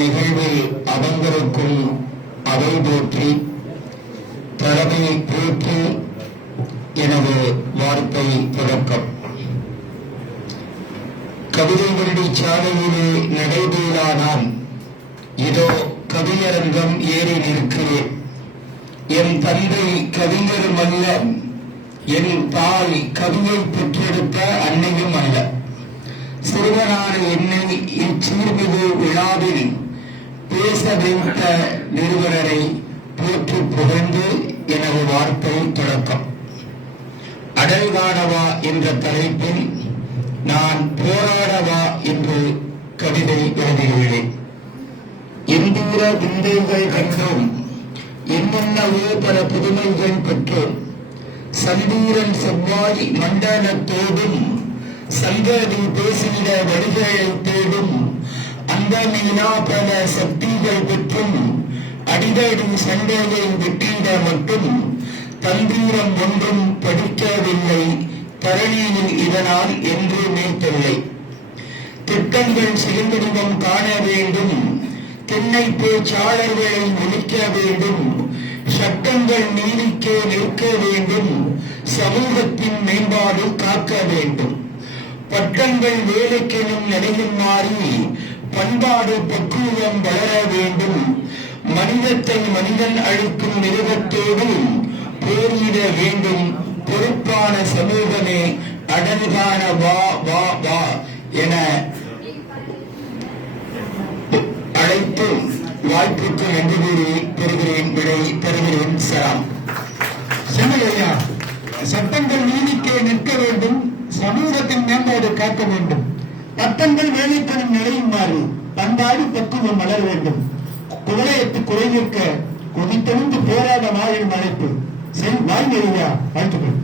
நிகழ்வில் அவங்களுக்கும் அவை போற்றி தலைமையை போற்றி எனது வார்த்தை தொடக்கம். கவிதை வண்டி சாலையிலே நடைபெறானான் இதோ கவியரங்கம் ஏறி நிற்கிறேன். என் தந்தை கவிஞரும் அல்ல, என் தாய் கவியை பெற்றெடுத்த அன்னையும் அல்ல. சிறுவனான என்னை இச்சீர்மிகு விழாவில் பேச வைத்த நிறுவனரை போற்றி புகழ்ந்து எனது வார்த்தை தொடக்கம். அடல் காணவா என்ற தலைப்பில் நான் போராடவா என்று கவிதை எழுதியுள்ளேன். எந்தூர விந்தைகள் கண்டோம், என்னென்னவோ பல புதுமைகள் பெற்றோம். சந்தூரன் செவ்வாய் மண்டலத்தோடும் சங்கதி பேசிட வழிகளை தேடும். அந்த மீனா பல சக்திகள் பெற்றும் அடிதடி சண்டையை வெற்றிட மட்டும் தந்தூரம் ஒன்றும் படிக்கவில்லை. தரணியில் இதனால் என்றுமே தொல்லை. திட்டங்கள் செயல்வடிவம் காண வேண்டும், தென்னை பேச்சாளர்களை ஒழிக்க வேண்டும். சட்டங்கள் நீதிக்க நிற்க வேண்டும், சமூகத்தின் மேம்பாடு காக்க வேண்டும். பட்டங்கள் வேலைக்கெனும் நிலையில் மாறி பண்பாடு பக்குவம் வளர வேண்டும். மனிதத்தை மனிதன் அழிக்கும் நிறுவத்தோடு போரிட வேண்டும். பொறுப்பான சமூகமே அடல்கான வா வா வா என அழைத்து வாய்ப்புக்கு நன்றி கூறி பெறுகிறேன். விடை பெறுகிறேன். சலாம். சென்னையா, சட்டங்கள் நீதிக்கே நிற்க வேண்டும், சமூகத்தின் மேம்பாடு காக்க வேண்டும். பட்டங்கள் வேலைக்கணும் நிலையும் மாறி பண்பாடு பக்குவம் வளர வேண்டும். குவளையத்து குறை நிற்க கொதித்தெழுந்து போராட மாறின் அழைப்பு செல் வாய்மையா வாழ்த்துக்கள்.